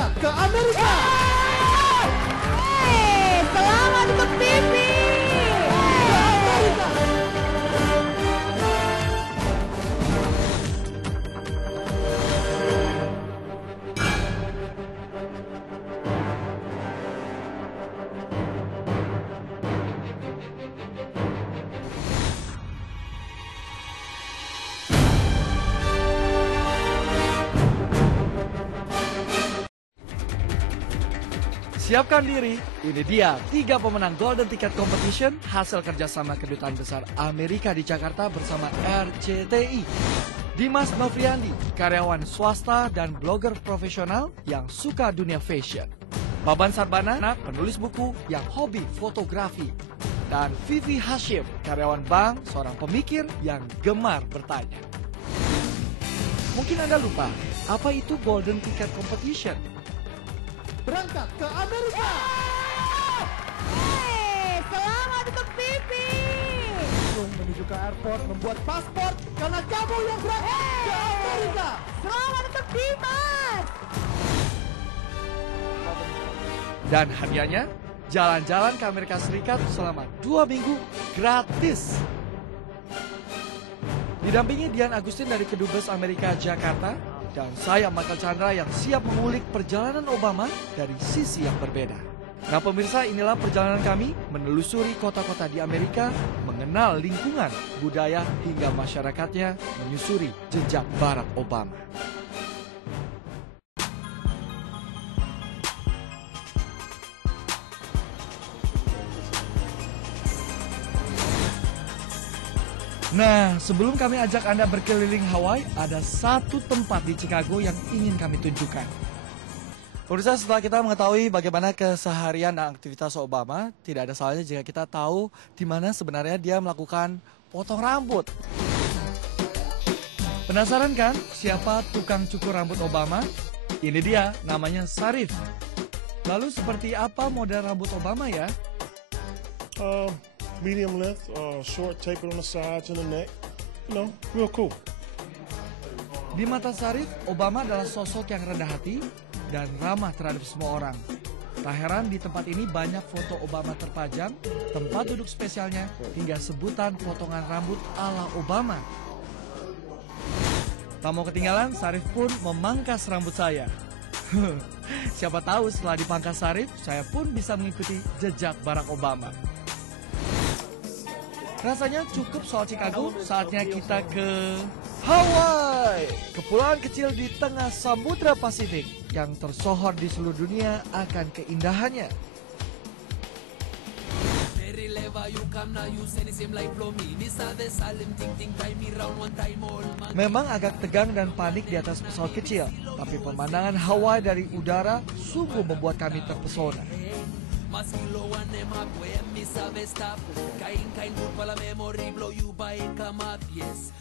berangkat ke Amerika. Selamat untuk Pipi. Ke Amerika. Siapkan diri, ini dia 3 pemenang Golden Ticket Competition hasil kerjasama Kedutaan Besar Amerika di Jakarta bersama RCTI. Dimas Novriandi, karyawan swasta dan blogger profesional yang suka dunia fashion. Baban Sarbana, penulis buku yang hobi fotografi. Dan Vivi Hashim, karyawan bank, seorang pemikir yang gemar bertanya. Mungkin Anda lupa, apa itu Golden Ticket Competition? Berangkat ke Amerika. Selamat untuk Pipi. Langsung menuju ke airport membuat paspor karena kamu yang berangkat ke Amerika. Selamat untuk Dimas. Dan hadiahnya, jalan-jalan ke Amerika Serikat selama 2 minggu gratis. Didampingi Dian Agustin dari Kedubes Amerika Jakarta, dan saya Michael Chandra yang siap mengulik perjalanan Obama dari sisi yang berbeda. Nah pemirsa, inilah perjalanan kami menelusuri kota-kota di Amerika, mengenal lingkungan, budaya, hingga masyarakatnya, menyusuri jejak Barack Obama. Nah, sebelum kami ajak Anda berkeliling Hawaii, ada satu tempat di Chicago yang ingin kami tunjukkan. Pemirsa, setelah kita mengetahui bagaimana keseharian dan aktivitas Obama, tidak ada salahnya jika kita tahu di mana sebenarnya dia melakukan potong rambut. Penasaran kan siapa tukang cukur rambut Obama? Ini dia, namanya Sarif. Lalu seperti apa model rambut Obama ya? Medium length, short, tapered on the sides and the neck. You know, real cool. Di mata Sarif, Obama adalah sosok yang rendah hati dan ramah terhadap semua orang. Tak heran di tempat ini banyak foto Obama terpajang, tempat duduk spesialnya, hingga sebutan potongan rambut ala Obama. Tak mau ketinggalan, Sarif pun memangkas rambut saya. Siapa tahu setelah dipangkas Sarif, saya pun bisa mengikuti jejak Barack Obama. Rasanya cukup soal Chicago, saatnya kita ke Hawaii. Kepulauan kecil di tengah Samudra Pasifik yang tersohor di seluruh dunia akan keindahannya. Memang agak tegang dan panik di atas pesawat kecil, tapi pemandangan Hawaii dari udara sungguh membuat kami terpesona.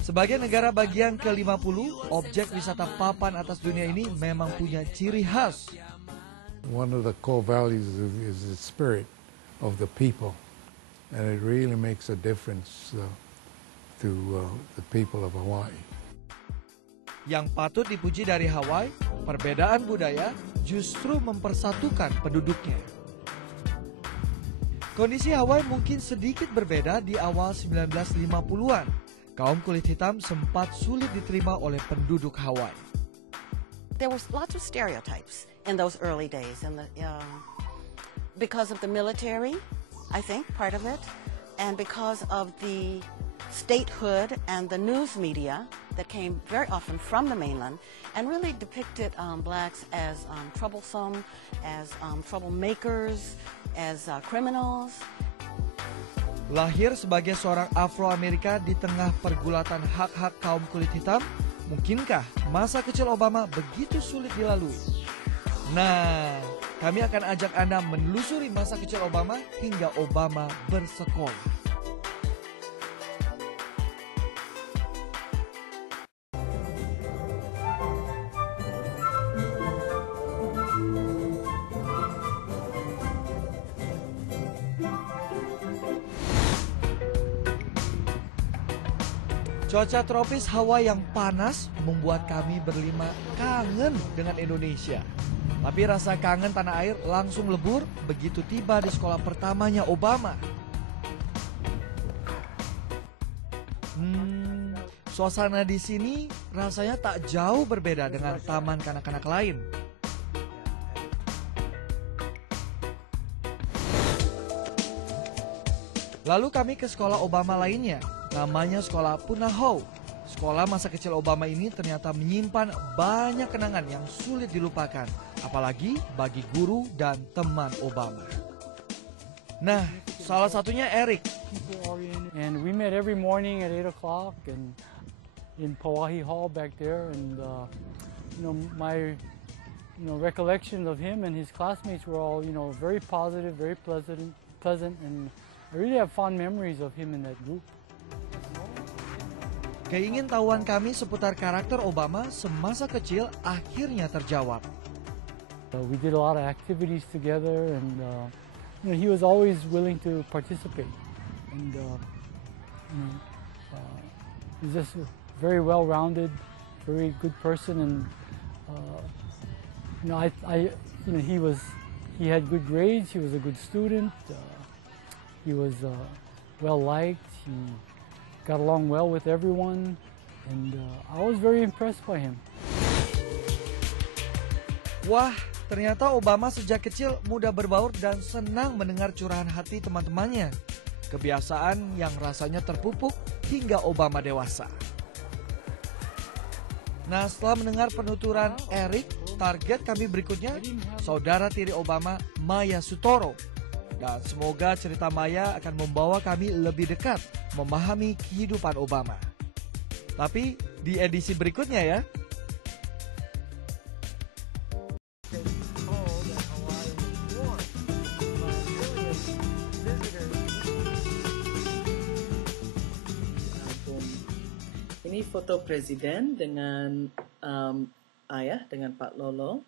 Sebagai negara bagian ke-50, objek wisata papan atas dunia ini memang punya ciri khas. One of the core values is the spirit of the people, and it really makes a difference to the people of Hawaii. Yang patut dipuji dari Hawaii, perbedaan budaya justru mempersatukan penduduknya. Kondisi Hawaii mungkin sedikit berbeda di awal 1950-an. Kaum kulit hitam sempat sulit diterima oleh penduduk Hawaii. There was lots of stereotypes in those early days, and because of the military, I think, part of it, and because of the statehood and the news media that came very often from the mainland and really depicted blacks as troublesome, as troublemakers, as criminals. Lahir sebagai seorang Afro-Amerika di tengah pergulatan hak-hak kaum kulit hitam, mungkinkah masa kecil Obama begitu sulit dilalui? Nah, kami akan ajak Anda menelusuri masa kecil Obama hingga Obama bersekolah. Cuaca tropis Hawaii yang panas membuat kami berlima kangen dengan Indonesia. Tapi rasa kangen tanah air langsung lebur begitu tiba di sekolah pertamanya Obama. Suasana di sini rasanya tak jauh berbeda dengan taman kanak-kanak lain. Lalu kami ke sekolah Obama lainnya, namanya sekolah Punahou. Sekolah masa kecil Obama ini ternyata menyimpan banyak kenangan yang sulit dilupakan, apalagi bagi guru dan teman Obama. Nah, salah satunya Eric. And we met every morning at 8 o'clock and in Pauahi Hall back there, and my recollections of him and his classmates were all very positive, very pleasant, and I really have fond memories of him in that group. Keingintahuan kami seputar karakter Obama semasa kecil akhirnya terjawab. We did a lot of activities together, and he was always willing to participate. And he's just a very well-rounded, very good person, and he had good grades. He was a good student. He was well-liked. He got along well with everyone, and I was very impressed by him. Wah, ternyata Obama sejak kecil mudah berbaur dan senang mendengar curahan hati teman-temannya. Kebiasaan yang rasanya terpupuk hingga Obama dewasa. Nah, setelah mendengar penuturan Eric, target kami berikutnya saudara tiri Obama, Maya Sutoro. Dan semoga cerita Maya akan membawa kami lebih dekat memahami kehidupan Obama. Tapi di edisi berikutnya ya. Ini foto presiden dengan ayah, dengan Pak Lolo.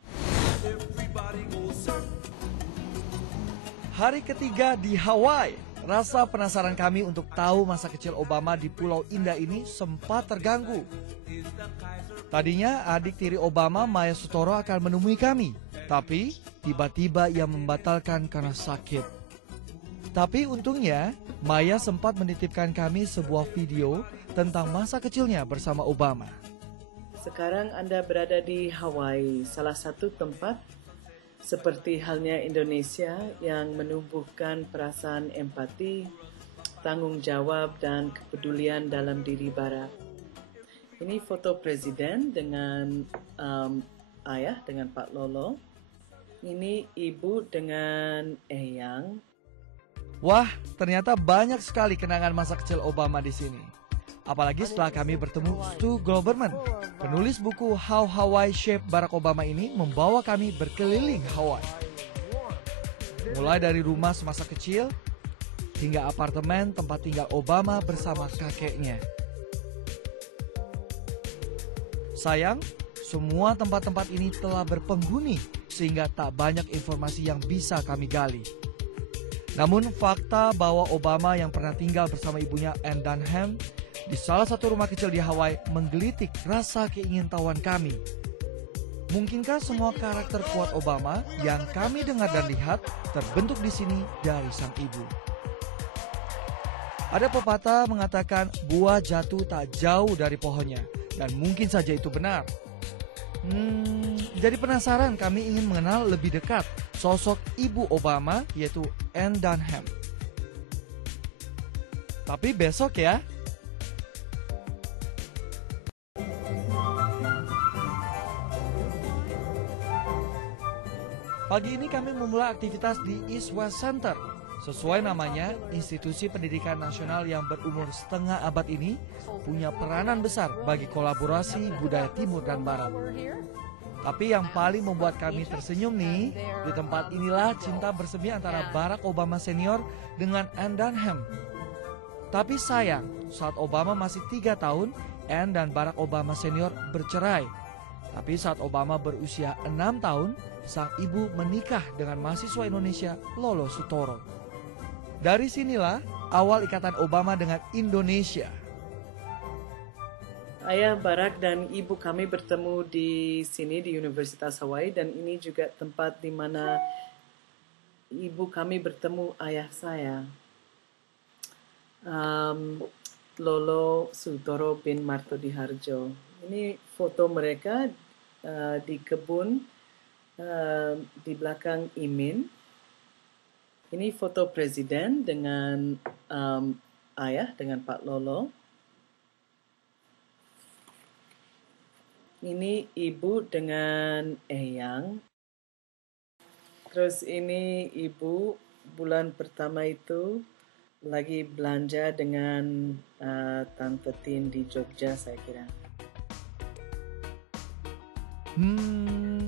Hari ketiga di Hawaii, rasa penasaran kami untuk tahu masa kecil Obama di Pulau Indah ini sempat terganggu. Tadinya adik tiri Obama, Maya Sutoro, akan menemui kami, tapi tiba-tiba ia membatalkan karena sakit. Tapi untungnya, Maya sempat menitipkan kami sebuah video tentang masa kecilnya bersama Obama. Sekarang Anda berada di Hawaii, salah satu tempat seperti halnya Indonesia yang menumbuhkan perasaan empati, tanggung jawab, dan kepedulian dalam diri Barat. Ini foto presiden dengan ayah, dengan Pak Lolo. Ini ibu dengan Eyang. Wah, ternyata banyak sekali kenangan masa kecil Obama di sini. Apalagi setelah kami bertemu Stu Globerman, penulis buku How Hawaii Shaped Barack Obama ini membawa kami berkeliling Hawaii. Mulai dari rumah semasa kecil, hingga apartemen tempat tinggal Obama bersama kakeknya. Sayang, semua tempat-tempat ini telah berpenghuni, sehingga tak banyak informasi yang bisa kami gali. Namun fakta bahwa Obama yang pernah tinggal bersama ibunya Ann Dunham di salah satu rumah kecil di Hawaii menggelitik rasa keingintahuan kami. Mungkinkah semua karakter kuat Obama yang kami dengar dan lihat terbentuk di sini dari sang ibu? Ada pepatah mengatakan buah jatuh tak jauh dari pohonnya, dan mungkin saja itu benar. Jadi penasaran, kami ingin mengenal lebih dekat sosok ibu Obama, yaitu Ann Dunham. Tapi besok ya. Pagi ini kami memulai aktivitas di East West Center. Sesuai namanya, institusi pendidikan nasional yang berumur setengah abad ini punya peranan besar bagi kolaborasi budaya timur dan barat. Tapi yang paling membuat kami tersenyum nih, di tempat inilah cinta bersemi antara Barack Obama senior dengan Ann Dunham. Tapi sayang, saat Obama masih 3 tahun, Ann dan Barack Obama senior bercerai. Tapi saat Obama berusia 6 tahun, sang ibu menikah dengan mahasiswa Indonesia Lolo Sutoro. Dari sinilah awal ikatan Obama dengan Indonesia. Ayah Barack dan ibu kami bertemu di sini di Universitas Hawaii, dan ini juga tempat di mana ibu kami bertemu ayah saya, Lolo Sutoro bin Martodiharjo. Ini foto mereka di kebun di belakang Imin. Ini foto presiden dengan ayah, dengan Pak Lolo. Ini ibu dengan Eyang. Terus ini ibu bulan pertama itu lagi belanja dengan Tante Tin di Jogja, saya kira.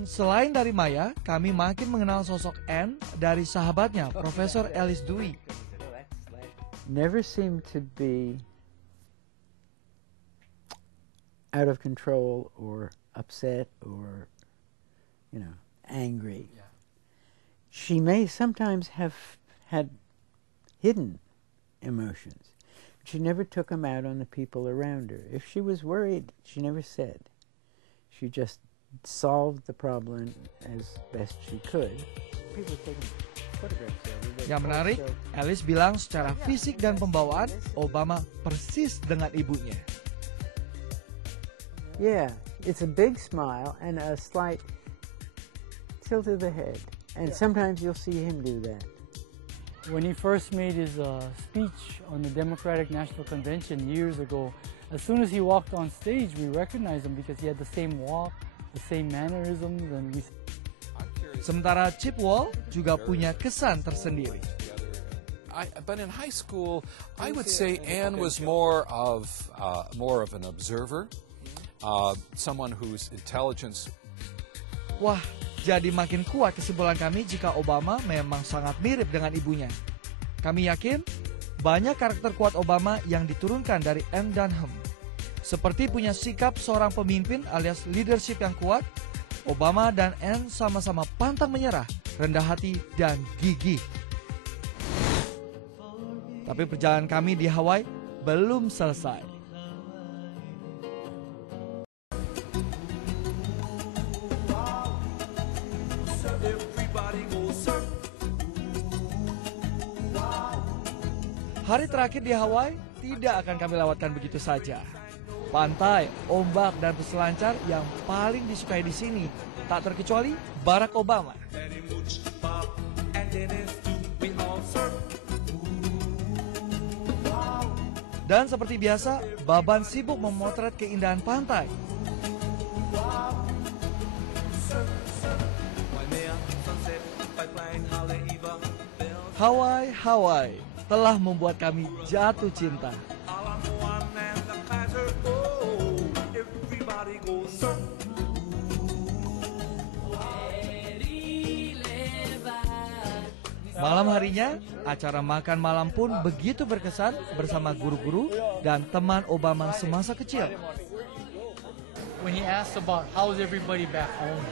Selain dari Maya, kami makin mengenal sosok Anne dari sahabatnya, Profesor Alice Dewey. Never seemed to be out of control or upset or, angry. Yeah. She may sometimes have had hidden emotions. She never took them out on the people around her. If she was worried, she never said. She just solved the problem as best she could. People taking photographs of her. Yang menarik, Alice bilang secara fisik dan pembawaan, Obama persis dengan ibunya. Yeah, it's a big smile and a slight tilt of the head. And sometimes you'll see him do that. When he first made his speech on the Democratic National Convention years ago, as soon as he walked on stage, we recognized him because he had the same walk, the same mannerisms, and we... Sementara Chip Wall juga punya kesan tersendiri. But in high school, I would say Anne was more of an observer. Someone whose intelligence. Wah, jadi makin kuat kesimpulan kami jika Obama memang sangat mirip dengan ibunya. Kami yakin banyak karakter kuat Obama yang diturunkan dari Anne Dunham. Seperti punya sikap seorang pemimpin alias leadership yang kuat, Obama dan Anne sama-sama pantang menyerah, rendah hati, dan gigih. Tapi perjalanan kami di Hawaii belum selesai. Hari terakhir di Hawaii tidak akan kami lewatkan begitu saja. Pantai, ombak, dan peselancar yang paling disukai di sini tak terkecuali Barack Obama. Dan seperti biasa, Baban sibuk memotret keindahan pantai. Hawaii telah membuat kami jatuh cinta. Malam harinya, acara makan malam pun begitu berkesan bersama guru-guru dan teman Obama semasa kecil. When he asked about how's everybody back home,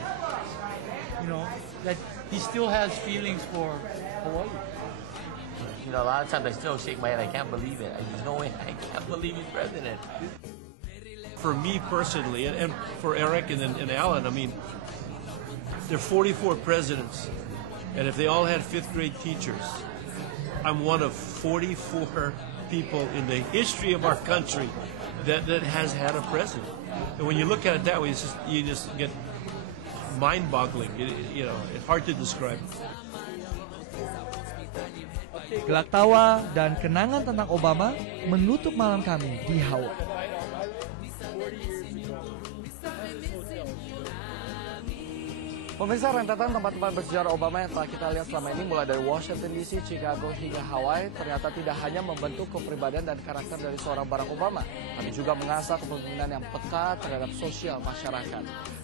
that he still has feelings for Hawaii. A lot of times I still shake my head. I can't believe it. There's no way. I can't believe he's president. For me personally, and for Eric and Alan, I mean, there are 44 presidents, and if they all had fifth grade teachers, I'm one of 44 people in the history of our country that has had a president. And when you look at it that way, you just get mind-boggling. It's hard to describe. Gelak tawa dan kenangan tentang Obama menutup malam kami di Hawaii. Pemirsa, rentetan tempat-tempat bersejarah Obama yang telah kita lihat selama ini mulai dari Washington DC, Chicago hingga Hawaii ternyata tidak hanya membentuk kepribadian dan karakter dari seorang Barack Obama, tapi juga mengasah kepemimpinan yang peka terhadap sosial masyarakat.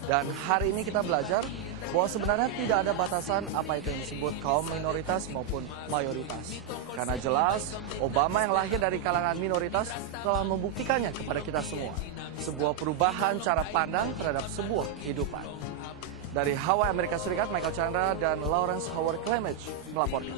Dan hari ini kita belajar bahwa sebenarnya tidak ada batasan apa itu yang disebut kaum minoritas maupun mayoritas. Karena jelas Obama yang lahir dari kalangan minoritas telah membuktikannya kepada kita semua. Sebuah perubahan cara pandang terhadap sebuah kehidupan. Dari Hawaii, Amerika Serikat, Michael Chandra dan Lawrence Howard Clemage melaporkan.